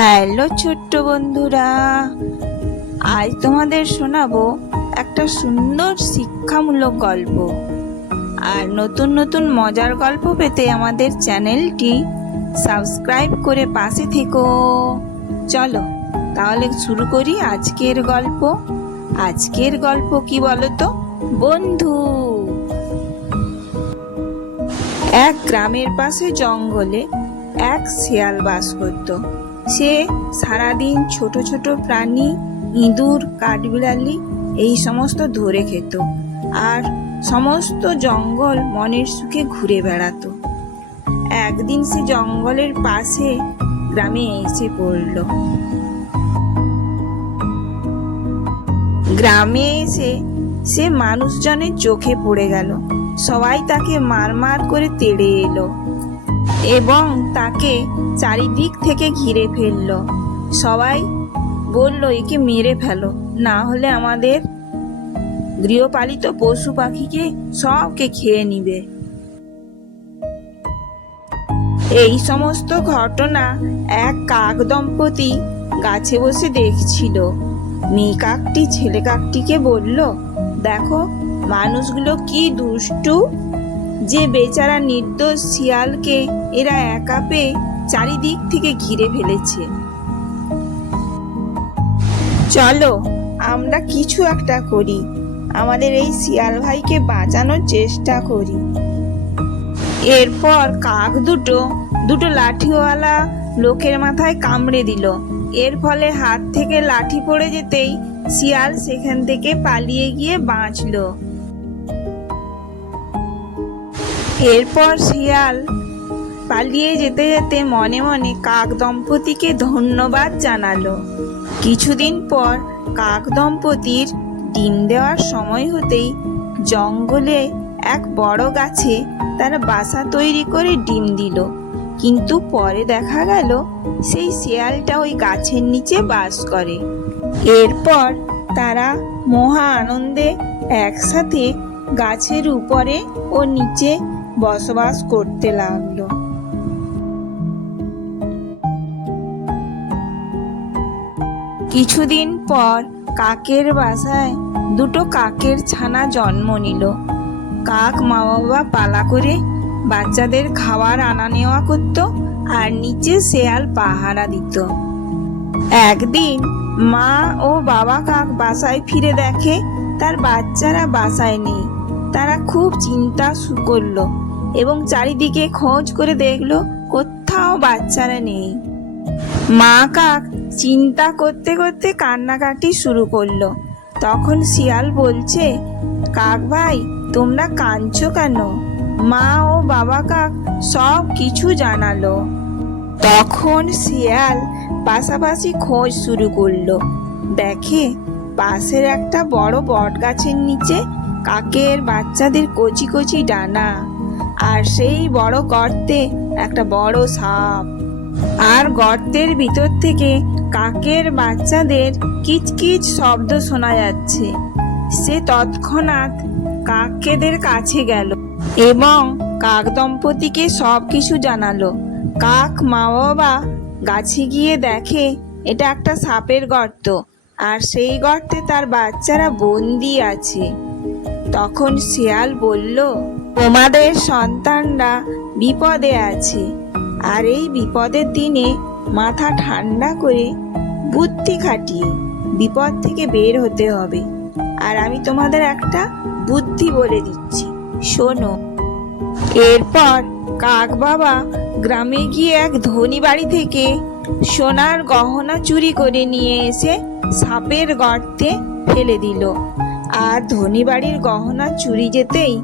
Hello ছোট্ট বন্ধুরা, আজ তোমাদের শোনাবো একটা সুন্দর শিক্ষামূলক গল্প। আর নতুন নতুন মজার গল্প পেতে আমাদের চ্যানেলটি সাবস্ক্রাইব করে পাশে থেকো। চলো তাহলে শুরু করি আজকের গল্প। আজকের গল্প কি বলো তো? বন্ধু। এক গ্রামের পাশে জঙ্গলে এক শিয়াল বাস করত। সে সারাদিন ছোট ছোট প্রাণী, ইঁদুর, কাঠবিড়ালি এই সমস্ত ধরে খেত আর সমস্ত জঙ্গল মনের সুখে ঘুরে বেড়াতো। একদিন সে জঙ্গলের পাশে গ্রামে এসে পড়ল। গ্রামে এসে সে মানুষজনের চোখে পড়ে গেল। সবাই তাকে মার মার করে তেড়ে এলো এবং তাকে চারিদিক থেকে ঘিরে ফেললো। সবাই বলল, একে মেরে ফেলো, না হলে আমাদের গৃহপালিত পশু পাখিকে সবকে খেয়ে নিবে। এই সমস্ত ঘটনা এক কাক দম্পতি গাছে বসে দেখছিল। মেয়ে কাকটি ছেলে কাকটিকে বলল, দেখো মানুষগুলো কি দুষ্টু, যে বেচারা নির্দোষ শিয়ালকে এরা একা পেয়ে চারিদিক থেকে ঘিরে ফেলেছে। চলো আমরা কিছু একটা করি, আমাদের এই শিয়াল ভাইকে বাঁচানোর চেষ্টা করি। এরপর কাক দুটো লাঠিওয়ালা লোকের মাথায় কামড়ে দিল। এর ফলে হাত থেকে লাঠি পড়ে যেতেই শিয়াল সেখান থেকে পালিয়ে গিয়ে বাঁচল। এরপর শিয়াল পালিয়ে যেতে যেতে মনে মনে কাক দম্পতিকে ধন্যবাদ জানালো। কিছুদিন পর কাক দম্পতির ডিম দেওয়ার সময় হতেই জঙ্গলে এক বড় গাছে তারা বাসা তৈরি করে ডিম দিল। কিন্তু পরে দেখা গেল সেই শিয়ালটা ওই গাছের নিচে বাস করে। এরপর তারা মহা আনন্দে একসাথে গাছের উপরে ও নিচে বসবাস করতে লাগলো। কিছুদিন পর কাকের বাসায় দুটো কাকের ছানা জন্ম নিল। কাক মা বাবা পালা করে বাচ্চাদের খাবার আনা নেওয়া করত আর নিচে শেয়াল পাহারা দিত। একদিন মা ও বাবা কাক বাসায় ফিরে দেখে তার বাচ্চারা বাসায় নেই। তারা খুব চিন্তা করলো এবং চারিদিকে খোঁজ করে দেখলো কোথাও বাচ্চারা নেই। মা কাক চিন্তা করতে করতে কান্নাকাটি শুরু করলো। তখন শিয়াল বলছে, কাক ভাই তোমরা কাঁদছো কেন? মা ও বাবা কাক সব কিছু জানালো। তখন শিয়াল পাশাপাশি খোঁজ শুরু করলো। দেখে পাশের একটা বড় বট গাছের নিচে কাকের বাচ্চাদের কচি কচি ডানা, আর সেই বড় গর্তে একটা বড় সাপ, আর গর্তের ভিতর থেকে কাকের বাচ্চাদের কিচকিচ শব্দ শোনা যাচ্ছে। সে তৎক্ষণাৎ কাকেদের কাছে গেল এবং কাক দম্পতিকে সব কিছু জানালো। কাক মা বাবা গাছে গিয়ে দেখে এটা একটা সাপের গর্ত, আর সেই গর্তে তার বাচ্চারা বন্দি আছে। তখন শিয়াল বলল, তোমাদের সন্তানরা বিপদে আছে, আর এই বিপদের দিনে মাথা ঠান্ডা করে বুদ্ধি খাটিয়ে বিপদ থেকে বের হতে হবে। আর আমি তোমাদের একটা বুদ্ধি বলে দিচ্ছি, শোনো। এরপর কাক বাবা গ্রামে গিয়ে এক ধনী বাড়ি থেকে সোনার গহনা চুরি করে নিয়ে এসে সাপের গর্তে ফেলে দিল। আর ধনী বাড়ির গহনা চুরি যেতেই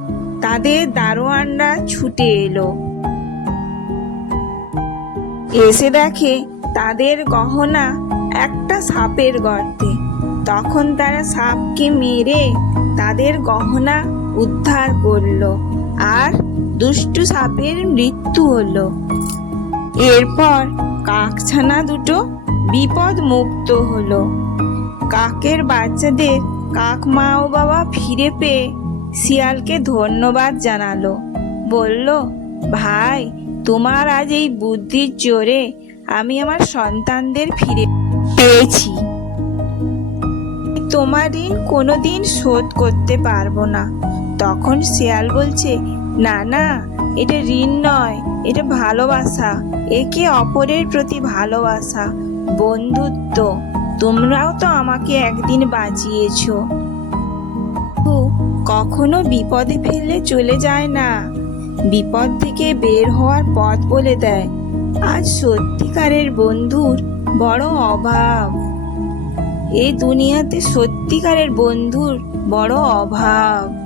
তাদের দারোয়ানরা ছুটে এলো। এসে দেখে তাদের গহনা একটা সাপের গর্তে। তখন তারা সাপকে মেরে তাদের গহনা উদ্ধার করলো আর দুষ্টু সাপের মৃত্যু হলো। এরপর কাকছানা দুটো বিপদ মুক্ত হলো। কাকের বাচ্চাদের কাক মা ও বাবা ফিরে পেয়ে শিয়ালকে ধন্যবাদ জানালো। বলল, ভাই তোমার আজ এই বুদ্ধির জোরে আমি আমার সন্তানদের ফিরে পেয়েছি। তোমার ঋণ কোনোদিন শোধ করতে পারবো না। তখন শিয়াল বলছে, না না, এটা ঋণ নয়, এটা ভালোবাসা, একে অপরের প্রতি ভালোবাসা, বন্ধুত্ব। তোমরাও তো আমাকে একদিন বাঁচিয়েছো। কখনো বিপদে ফেললে চলে যায় না, বিপদ থেকে বের হওয়ার পথ বলে দেয়। আজ সত্যিকারের বন্ধুর বড় অভাব। এই দুনিয়াতে সত্যিকারের বন্ধুর বড় অভাব।